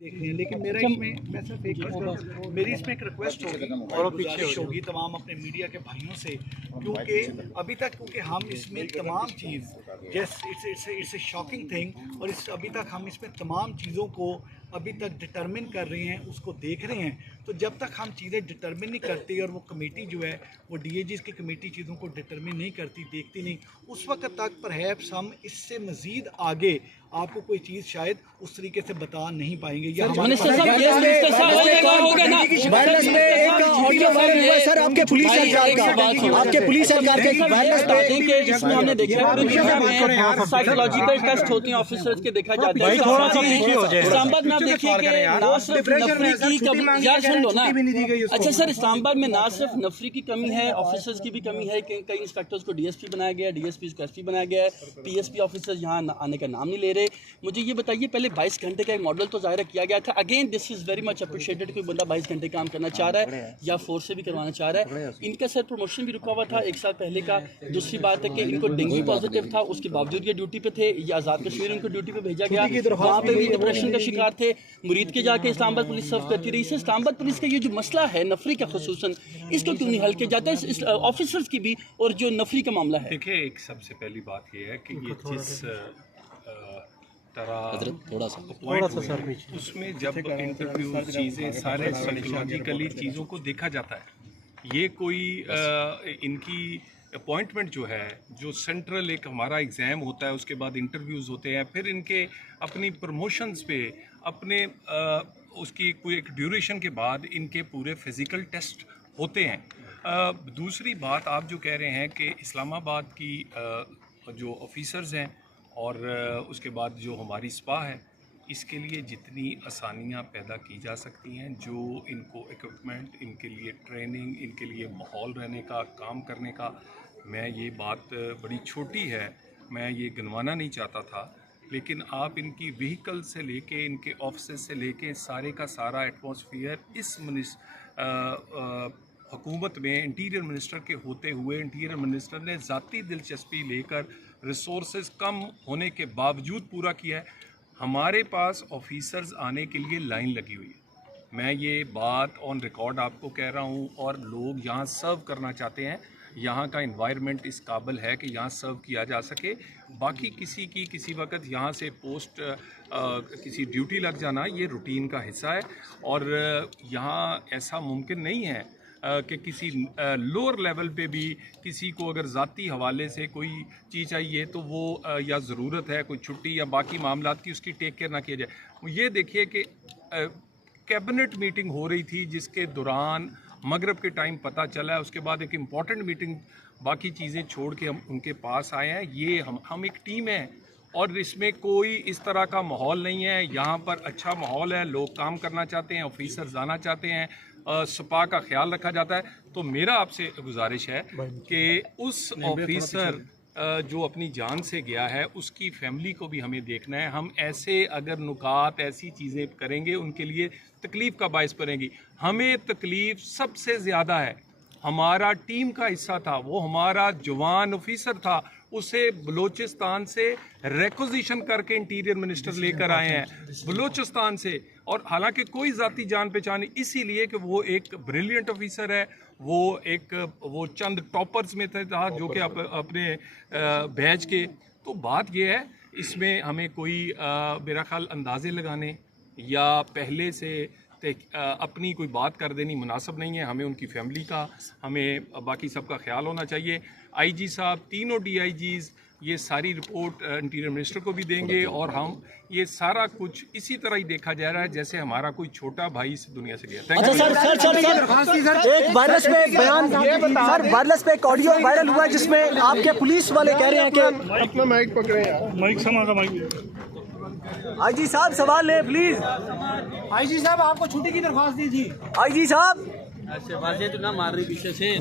دیکھ رہے ہیں، لیکن میرا اس میں میں صرف ایک میری اس میں ایک ریکویسٹ ہوگی اور گزارش ہوگی تمام اپنے میڈیا کے بھائیوں سے، کیونکہ ابھی تک کیونکہ ہم اس میں تمام چیز اٹس اے شاکنگ تھنگ، اور ابھی تک ہم اس میں تمام چیزوں کو ابھی تک ڈٹرمن کر رہے ہیں، اس کو دیکھ رہے ہیں. تو جب تک ہم چیزیں ڈٹرمن نہیں کرتے اور وہ کمیٹی جو ہے وہ ڈی اے جیز کی کمیٹی چیزوں کو ڈٹرمن نہیں کرتی، دیکھتی نہیں، اس وقت تک پرہیپس ہم اس سے مزید آگے آپ کو کوئی چیز شاید اس طریقے سے بتا نہیں پائیں گے. سر آپ کے پولیس جس میں ہم نے دیکھا سائیکولوجیکل ٹیسٹ ہوتی ہیں آفیسرز کے، دیکھا جاتا ہے اسلام آباد میں آپ دیکھیں کہ نہ صرف نفری کی کمی، یار سن لو نا، اچھا سر اسلام آباد میں نہ صرف نفری کی کمی ہے، آفیسرز کی بھی کمی ہے کہ کئی انسپیکٹرز کو ڈی ایس پی بنایا گیا ہے، ڈی ایس پی کو ایس پی بنایا گیا ہے، پی ایس پی آفیسرز یہاں آنے کا نام نہیں لے رہے. مجھے یہ بتائیے پہلے 22 گھنٹے کا ایک ماڈل تو ظاہر کیا گیا تھا، again this is very much appreciated, کوئی بندہ 22 گھنٹے کام کرنا چاہ رہا ہے یا فورس سے بھی کروانا چاہ رہا ہے. ان کا سر پروموشن بھی رکا ہوا تھا 1 سال پہلے کا. دوسری بات ہے کہ ان کو ڈینگو پازیٹیو تھا، اس کے باوجود یہ ڈیوٹی پہ تھے، یہ آزاد کشمیر ان کو ڈیوٹی پہ بھیجا گیا، وہاں پہ بھی ڈپریشن کا شکار تھے، مرید کے جا کے اسلام آباد پولیس سرو کرتی رہی. اسلام آباد پولیس کا یہ جو مسئلہ ہے نفری کا خصوصاً، اس کو کیوں نہیں حل کیا جاتا ہے آفیسرز کی بھی اور جو نفری کا معاملہ ہے؟ دیکھیں، ایک سب سے پہلی بات یہ ہے کہ یہ جس طرح اس میں جب انٹرویو چیزیں سارے سائیکولوجیکلی چیزوں کو دیکھا جاتا ہے. یہ کوئی ان کی اپوائنٹمنٹ جو ہے، جو سینٹرل ایک ہمارا ایگزام ہوتا ہے، اس کے بعد انٹرویوز ہوتے ہیں، پھر ان کے اپنی پروموشنز پہ اپنے اس کی کوئی ایک ڈیوریشن کے بعد ان کے پورے فزیکل ٹیسٹ ہوتے ہیں. دوسری بات آپ جو کہہ رہے ہیں کہ اسلام آباد کی جو آفیسرز ہیں اور اس کے بعد جو ہماری سپاہ ہے، اس کے لیے جتنی آسانیاں پیدا کی جا سکتی ہیں، جو ان کو ایکوپمنٹ، ان کے لیے ٹریننگ، ان کے لیے ماحول رہنے کا، کام کرنے کا، میں یہ بات بڑی چھوٹی ہے، میں یہ گنوانا نہیں چاہتا تھا، لیکن آپ ان کی وہیکل سے لے کے، ان کے آفسز سے لے کے سارے کا سارا ایٹماسفیئر اس حکومت میں انٹیریئر منسٹر کے ہوتے ہوئے انٹیریئر منسٹر نے ذاتی دلچسپی لے کر ریسورسز کم ہونے کے باوجود پورا کیا ہے. ہمارے پاس آفیسرز آنے کے لیے لائن لگی ہوئی ہے. میں یہ بات آن ریکارڈ آپ کو کہہ رہا ہوں، اور لوگ یہاں سرو کرنا چاہتے ہیں. یہاں کا انوائرمنٹ اس قابل ہے کہ یہاں سرو کیا جا سکے. باقی کسی کی کسی وقت یہاں سے پوسٹ کسی ڈیوٹی لگ جانا یہ روٹین کا حصہ ہے، اور یہاں ایسا ممکن نہیں ہے کہ کسی لوور لیول پہ بھی کسی کو اگر ذاتی حوالے سے کوئی چیز چاہیے تو وہ یا ضرورت ہے کوئی چھٹی یا باقی معاملات کی، اس کی ٹیک کیئر نہ کیا جائے. یہ دیکھیے کہ کیبنٹ میٹنگ ہو رہی تھی جس کے دوران مغرب کے ٹائم پتہ چلا ہے، اس کے بعد ایک امپورٹنٹ میٹنگ، باقی چیزیں چھوڑ کے ہم ان کے پاس آئے ہیں. یہ ہم ایک ٹیم ہیں اور اس میں کوئی اس طرح کا ماحول نہیں ہے. یہاں پر اچھا ماحول ہے، لوگ کام کرنا چاہتے ہیں، آفیسرز آنا چاہتے ہیں، سپا کا خیال رکھا جاتا ہے. تو میرا آپ سے گزارش ہے کہ اس آفیسر جو اپنی جان سے گیا ہے اس کی فیملی کو بھی ہمیں دیکھنا ہے. ہم ایسے اگر نکات ایسی چیزیں کریں گے ان کے لیے تکلیف کا باعث بنیں گی. ہمیں تکلیف سب سے زیادہ ہے، ہمارا ٹیم کا حصہ تھا، وہ ہمارا جوان آفیسر تھا، اسے بلوچستان سے ریکوزیشن کر کے انٹیریئر منسٹر لے کر آئے ہیں بلوچستان سے، اور حالانکہ کوئی ذاتی جان پہچان نہیں، اسی لیے کہ وہ ایک بریلینٹ آفیسر ہے، وہ چند ٹاپرز میں تھا جو کہ اپنے بیچ کے. تو بات یہ ہے، اس میں ہمیں کوئی میرا خیال اندازے لگانے یا پہلے سے اپنی کوئی بات کر دینی مناسب نہیں ہے. ہمیں ان کی فیملی کا، ہمیں باقی سب کا خیال ہونا چاہیے. آئی جی صاحب، تینوں ڈی آئی جیز یہ ساری رپورٹ انٹیریئر منسٹر کو بھی دیں گے، اور ہم یہ سارا کچھ اسی طرح ہی دیکھا جا رہا ہے جیسے ہمارا کوئی چھوٹا بھائی اس دنیا سے گیا. ایک وائرس پہ بیان، سر وائرس پہ ایک آڈیو وائرل ہوا ہے جس میں آپ کے پولیس والے کہہ رہے ہیں کہ اپنا مائک پکڑے، مائک سما مائک. آئی جی صاحب سوال لیں پلیز. آئی جی صاحب آپ کو چھٹی کی درخواست دی تھی. آئی جی صاحب ایسے واضح تو نہ مار رہی پیچھے سے.